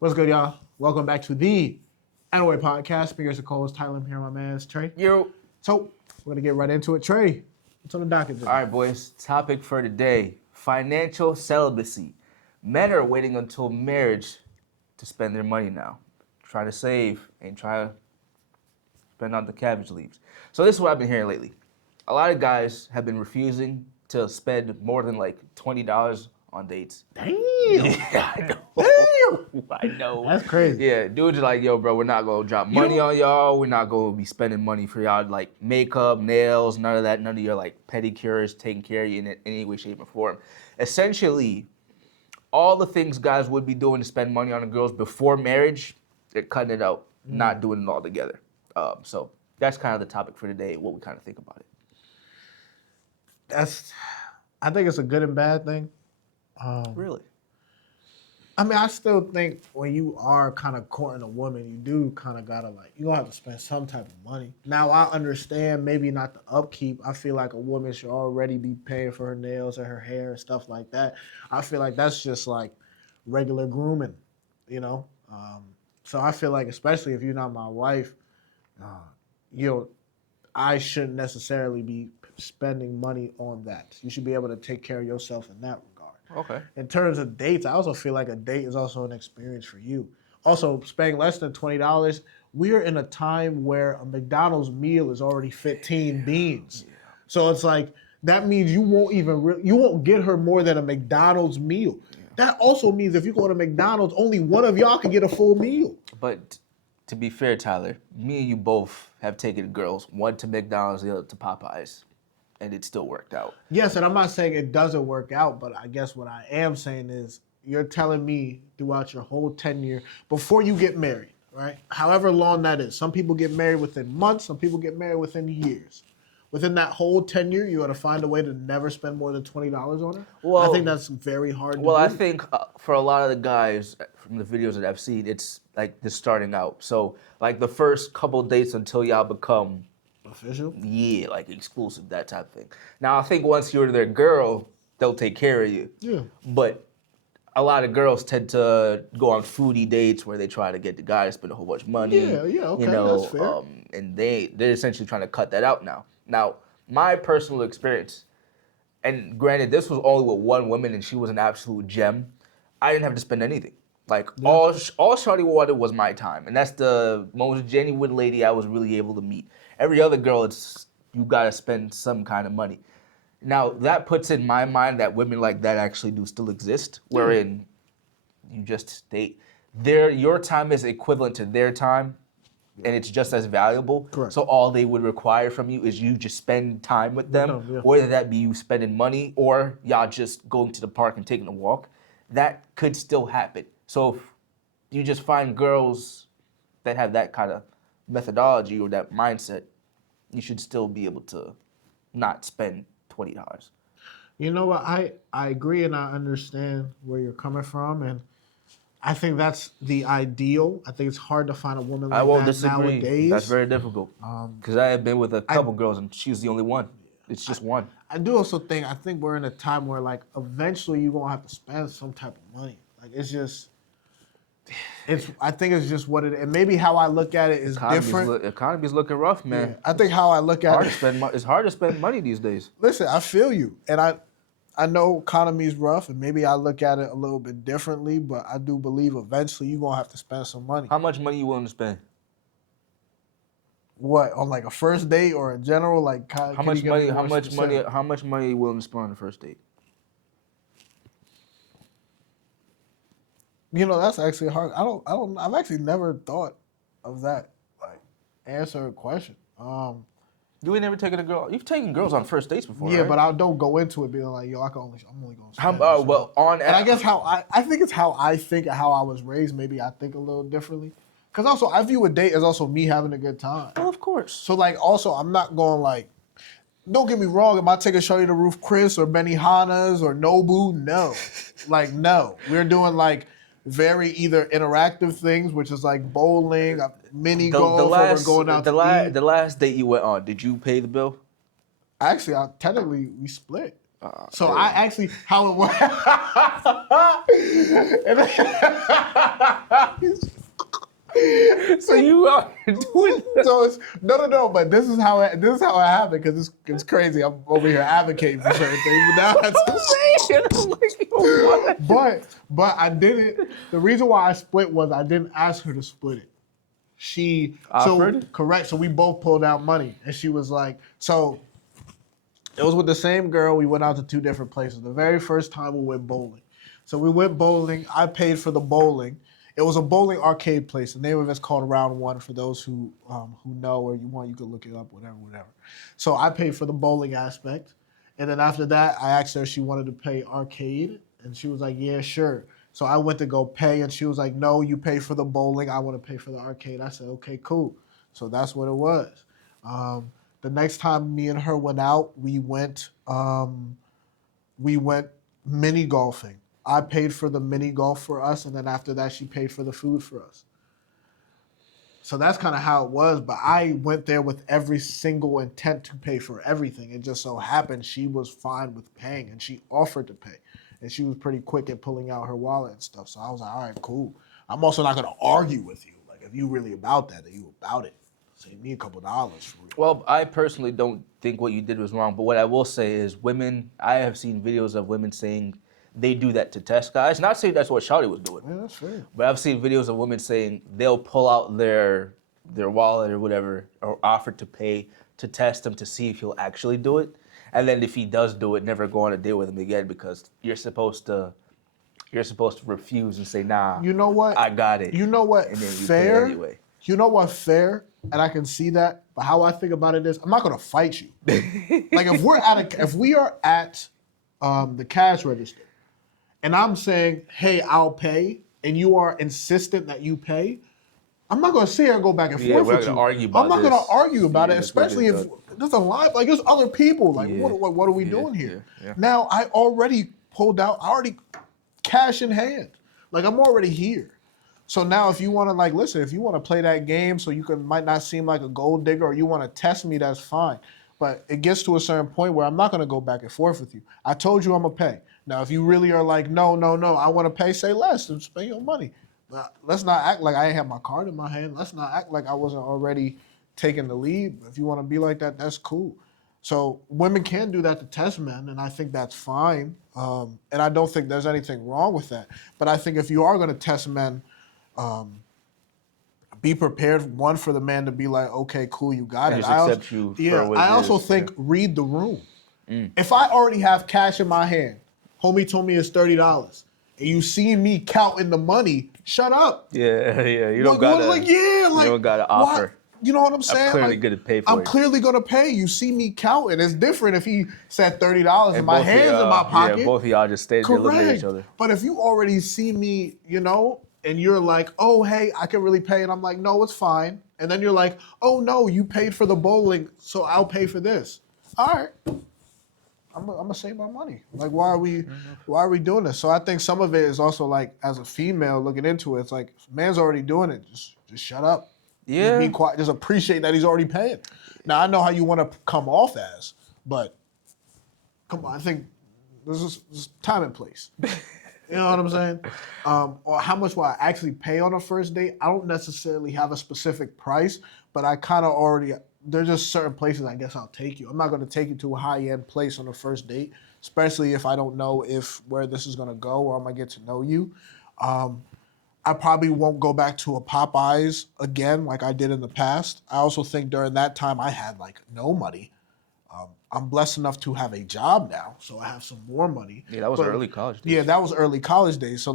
What's good, y'all? Welcome back to the Anaway Podcast. Speakers of co-host Tyler. I'm here, my man, Trey. Yo. So we're gonna get right into it. Trey, what's on the docket today? All right, boys. Topic for today: financial celibacy. Men are waiting until marriage to spend their money now, try to save and try to spend on the cabbage leaves. So this is what I've been hearing lately. A lot of guys have been refusing to spend more than like $20 on dates. Damn. Yeah, I know. Damn. I know. That's crazy. Yeah, dudes are like, yo, bro, we're not gonna drop money on y'all. We're not gonna be spending money for y'all like makeup, nails, none of that. None of your like pedicures, taking care of you in any way, shape, or form. Essentially, all the things guys would be doing to spend money on the girls before marriage, they're cutting it out, not doing it all together. So that's kind of the topic for today. What we kind of think about it. I think it's a good and bad thing. Really? I mean, I still think when you are kind of courting a woman, you do kind of gotta you gonna have to spend some type of money. Now, I understand maybe not the upkeep. I feel like a woman should already be paying for her nails and her hair and stuff like that. I feel like that's just like regular grooming, you know? So I feel like, especially if you're not my wife, you know, I shouldn't necessarily be spending money on that. You should be able to take care of yourself in that regard. Okay. In terms of dates, I also feel like a date is also an experience for you. Also, spending less than $20, we are in a time where a McDonald's meal is already 15 beans. Yeah. So it's like, that means you won't you won't get her more than a McDonald's meal. Yeah. That also means if you go to McDonald's, only one of y'all can get a full meal. But to be fair, Tyler, me and you both have taken girls, one to McDonald's, the other to Popeyes, and it still worked out. Yes, and I'm not saying it doesn't work out, but I guess what I am saying is you're telling me throughout your whole tenure, before you get married, right? However long that is. Some people get married within months, some people get married within years. Within that whole tenure, you got to find a way to never spend more than $20 on her. Well, I think that's very hard to do. Well, I think for a lot of the guys from the videos that I've seen, it's like just starting out. So like the first couple dates until y'all become official? Yeah, like exclusive, that type of thing. Now, I think once you're their girl, they'll take care of you. Yeah. But a lot of girls tend to go on foodie dates where they try to get the guy to spend a whole bunch of money. Yeah, okay, that's fair. And they're essentially trying to cut that out now. Now, my personal experience, and granted, this was only with one woman and she was an absolute gem, I didn't have to spend anything. Like, all Shawty wanted was my time. And that's the most genuine lady I was really able to meet. Every other girl, you gotta spend some kind of money. Now, that puts in my mind that women like that actually do still exist, wherein you just date. Your time is equivalent to their time, and it's just as valuable. Correct. So all they would require from you is you just spend time with them, whether that be you spending money or y'all just going to the park and taking a walk. That could still happen. So if you just find girls that have that kind of methodology or that mindset, you should still be able to not spend $20. You know what? I agree and I understand where you're coming from, and I think that's the ideal. I think it's hard to find a woman like that nowadays. That's very difficult. Because I have been with a couple girls and she's the only one. It's just one. I do also think we're in a time where like eventually you're gonna have to spend some type of money. Like I think it's just what it is. And maybe how I look at it is different. Economy's looking rough, man. Yeah, I think how I look at it. It's hard to spend money these days. Listen, I feel you. And I know economy's rough and maybe I look at it a little bit differently, but I do believe eventually you're gonna have to spend some money. How much money you willing to spend? What, on like a first date or in general? Like how much money are you willing to spend on the first date? You know, that's actually hard. I've actually never thought of that, like, answer a question. You ain't never taken a girl. You've taken girls on first dates before, yeah, right? but I don't go into it being like, yo, I'm only going to spend well, on. And I guess I think it's how I think and how I was raised. Maybe I think a little differently. Because also, I view a date as also me having a good time. Oh, of course. So, like, also, I'm not going, like, don't get me wrong, am I taking Shawty to Roof Chris or Benihana's or Nobu? No. Like, no. We're doing, like, very either interactive things, which is, like, bowling, mini golf, or we're going out to eat. The last date you went on, did you pay the bill? Actually, technically, we split. So I actually, how it was. So you are doing So it's no. But this is how it happened because it's crazy. I'm over here advocating for certain things, but now but I didn't. The reason why I split was I didn't ask her to split it. She Offered? So correct. So we both pulled out money, and she was like, so it was with the same girl. We went out to two different places. The very first time we went bowling. So we went bowling. I paid for the bowling. It was a bowling arcade place. The name of it's called Round One. For those who know or you can look it up, whatever. So I paid for the bowling aspect, and then after that, I asked her if she wanted to pay arcade, and she was like, "Yeah, sure." So I went to go pay, and she was like, "No, you pay for the bowling. I want to pay for the arcade." I said, "Okay, cool." So that's what it was. The next time me and her went out, we went mini golfing. I paid for the mini golf for us, and then after that, she paid for the food for us. So that's kind of how it was. But I went there with every single intent to pay for everything. It just so happened she was fine with paying, and she offered to pay, and she was pretty quick at pulling out her wallet and stuff. So I was like, all right, cool. I'm also not gonna argue with you. Like if you really about that, then you about it. Save me a couple dollars for real. Well, I personally don't think what you did was wrong, but what I will say is I have seen videos of women saying they do that to test guys. Not saying that's what Shawty was doing, Yeah, that's fair. but I've seen videos of women saying they'll pull out their wallet or whatever or offer to pay to test him to see if he'll actually do it. And then if he does do it, never go on a date with him again because you're supposed to refuse and say, nah, You know what? I got it. You know what? And then you pay Fair. anyway. You know what? Fair. And I can see that. But how I think about it is, I'm not gonna fight you. Like if we are at the cash register, and I'm saying, hey, I'll pay, and you are insistent that you pay, I'm not gonna sit here and go back and Yeah, forth we're with not you. gonna argue about I'm not this. gonna argue about Yeah, it, that's what especially it if is. there's a lot. Like there's other people. Like Yeah. what are we Yeah, doing here? yeah. Now I already pulled out. I already cash in hand. Like I'm already here. So now if you want to listen, if you want to play that game so might not seem like a gold digger or you want to test me, that's fine. But it gets to a certain point where I'm not going to go back and forth with you. I told you I'm going to pay. Now, if you really are like, no, I want to pay, say less and spend your money. But let's not act like I ain't have my card in my hand. Let's not act like I wasn't already taking the lead. If you want to be like that, that's cool. So women can do that to test men, and I think that's fine. And I don't think there's anything wrong with that. But I think if you are going to test men, be prepared, one, for the man to be like, okay, cool, you got And it. just accept you for what I it also is, think read the room. If I already have cash in my hand, homie told me it's $30, and you see me counting the money, shut up. Yeah. You don't You don't gotta offer. You know what I'm saying? clearly gonna pay for I'm it. clearly gonna pay. You see me counting. It's different if he said $30 and my both of hands in y'all- my pocket. Yeah, both of y'all just stayed there looking at Correct. each other. But if you already see me, and you're like, oh, hey, I can really pay. And I'm like, no, it's fine. And then you're like, oh, no, you paid for the bowling, so I'll pay for this. All right. I'm gonna save my money. Like, why are we doing this? So I think some of it is also like, as a female looking into it, it's like, if a man's already doing it, just shut up. Yeah. Just be quiet. Just appreciate that he's already paying. Now I know how you want to come off as, but come on, I think there's time and place. You know what I'm saying? Or how much will I actually pay on a first date? I don't necessarily have a specific price, but I kind of already, there's just certain places I guess I'll take you. I'm not going to take you to a high-end place on the first date, especially if I don't know where this is going to go or I'm going to get to know you. I probably won't go back to a Popeyes again like I did in the past. I also think during that time I had no money. I'm blessed enough to have a job now, so I have some more money. Yeah, that was early college days. Yeah, that was early college days. So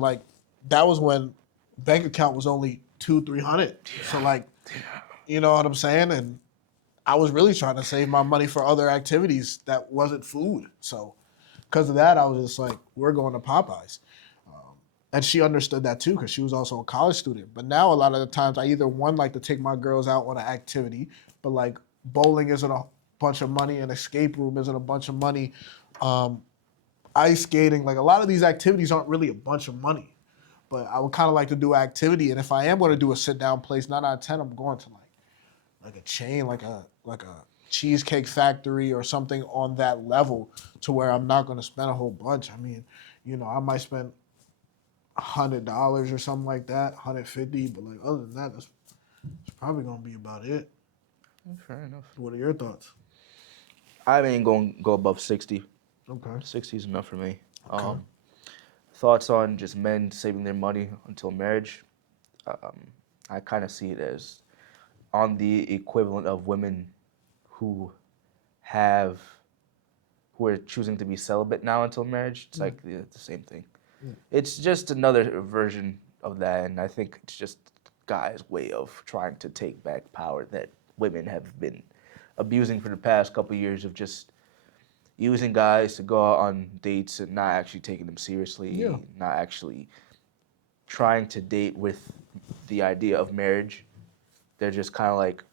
that was when bank account was only $200-300. So you know what I'm saying? And I was really trying to save my money for other activities that wasn't food. So because of that, I was just like, we're going to Popeyes. And she understood that too because she was also a college student. But now a lot of the times I either like to take my girls out on an activity, but bowling isn't a bunch of money, an escape room isn't a bunch of money. Ice skating, a lot of these activities aren't really a bunch of money. But I would kind of like to do an activity, and if I am going to do a sit down place, 9 out of 10, I'm going to like a chain, like a Cheesecake Factory or something on that level to where I'm not going to spend a whole bunch. I mean, I might spend $100 or something like that, 150. But like other than that, that's probably going to be about it. Fair enough. What are your thoughts? I ain't gonna go above 60. Okay. 60 is enough for me. Okay. Thoughts on just men saving their money until marriage? I kind of see it as on the equivalent of women who have who are choosing to be celibate now until marriage. It's like the same thing. It's just another version of that, and I think it's just guys' way of trying to take back power that women have been abusing for the past couple of years of just using guys to go out on dates and not actually taking them seriously, not actually trying to date with the idea of marriage. They're just kind of like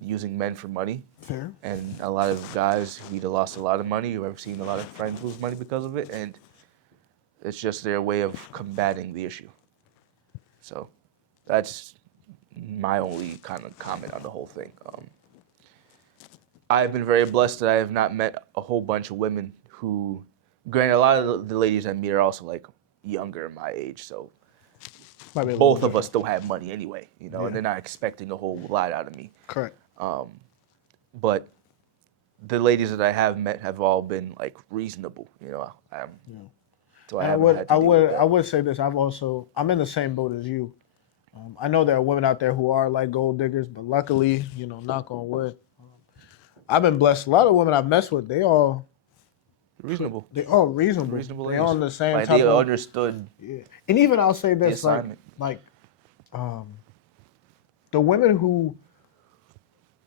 using men for money. Fair. And a lot of guys who either lost a lot of money or I've seen a lot of friends lose money because of it, and it's just their way of combating the issue. So that's my only kind of comment on the whole thing. I've been very blessed that I have not met a whole bunch of women who, granted, a lot of the ladies I meet are also like younger my age, so Might be a both little of us don't have money anyway, Yeah. and they're not expecting a whole lot out of me. Correct. But the ladies that I have met have all been like reasonable, So I And haven't had to deal with that. I would say this. I'm in the same boat as you. I know there are women out there who are like gold diggers, but luckily, knock on wood, I've been blessed. A lot of women I've messed with, they all Reasonable. They all reasonable. Reasonable They ladies. on the same Like type they of. understood Yeah. And even I'll say the this, like, assignment. like, the women who,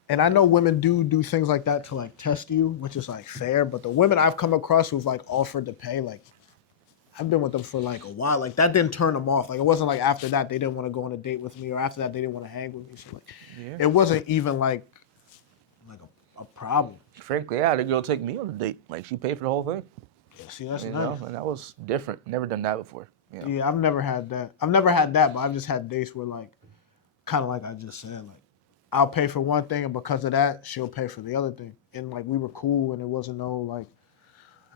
and I know women do things like that to like test you, which is like fair. But the women I've come across who've like offered to pay, like, I've been with them for like a while. Like that didn't turn them off. Like it wasn't like after that they didn't want to go on a date with me, or after that they didn't want to hang with me. So like, it wasn't even like a problem. Frankly, I had a girl take me on a date. Like she paid for the whole thing. Yeah, see, that's You nice. know, and that was different. Never done that before. Yeah, I've never had that. I've never had that, but I've just had dates where like, kind of like I just said, like, I'll pay for one thing, and because of that, she'll pay for the other thing. And like we were cool, and it wasn't no like.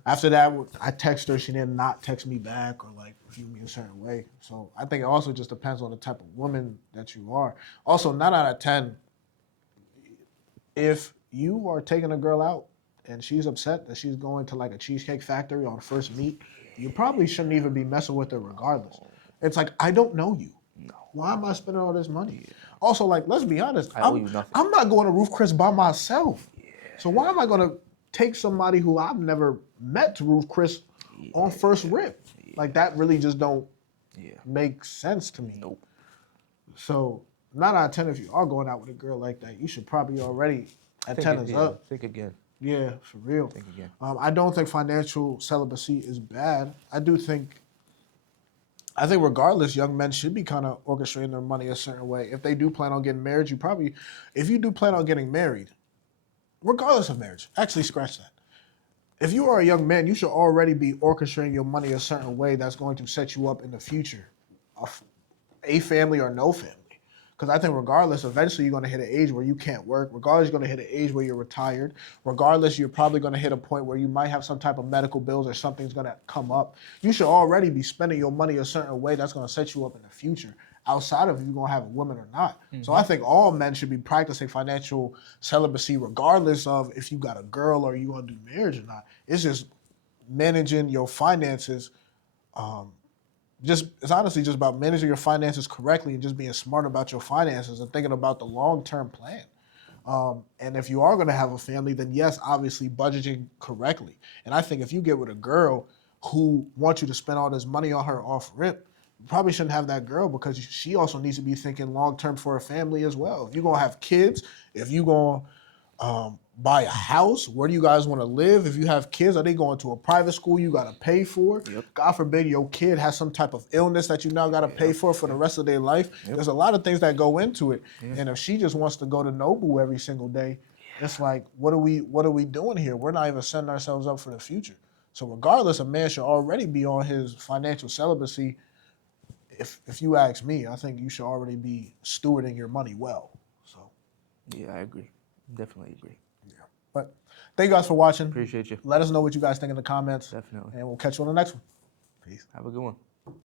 After that, I text her, she did not text me back or like view me a certain way. So I think it also just depends on the type of woman that you are. Also, 9 out of 10, if you are taking a girl out and she's upset that she's going to like a Cheesecake Factory on first meet, you probably shouldn't even be messing with her regardless. It's like, I don't know you. No. Why am I spending all this money? Also, like, let's be honest. I owe you nothing. I'm not going to Roof Chris by myself. So why am I going to take somebody who I've never met to Roof Chris on first rip? Like, that really just don't make sense to me. Nope. So 9 out of 10, if you are going out with a girl like that, you should probably already at 10 is up. Think again. Yeah, for real. Think again. I don't think financial celibacy is bad. I think regardless, young men should be kind of orchestrating their money a certain way. If they do plan on getting married, if you do plan on getting married, regardless of marriage, actually scratch that. If you are a young man, you should already be orchestrating your money a certain way that's going to set you up in the future, a family or no family. Because I think regardless, eventually you're going to hit an age where you can't work. Regardless, you're going to hit an age where you're retired. Regardless, you're probably going to hit a point where you might have some type of medical bills or something's going to come up. You should already be spending your money a certain way that's going to set you up in the future, outside of if you're going to have a woman or not. Mm-hmm. So I think all men should be practicing financial celibacy regardless of if you got a girl or you want to do marriage or not. It's just managing your finances. It's honestly just about managing your finances correctly and just being smart about your finances and thinking about the long-term plan. And if you are going to have a family, then yes, obviously budgeting correctly. And I think if you get with a girl who wants you to spend all this money on her off rip, you probably shouldn't have that girl because she also needs to be thinking long-term for a family as well. If you're going to have kids, if you're going to buy a house, where do you guys want to live? If you have kids, are they going to a private school you got to pay for? Yep. God forbid your kid has some type of illness that you now got to pay for the rest of their life. Yep. There's a lot of things that go into it. Yep. And if she just wants to go to Nobu every single day, it's like, what are we doing here? We're not even setting ourselves up for the future. So regardless, a man should already be on his financial celibacy. If you ask me, I think you should already be stewarding your money well. So, yeah, I agree. Definitely agree. Yeah. But thank you guys for watching. Appreciate you. Let us know what you guys think in the comments. Definitely. And we'll catch you on the next one. Peace. Have a good one.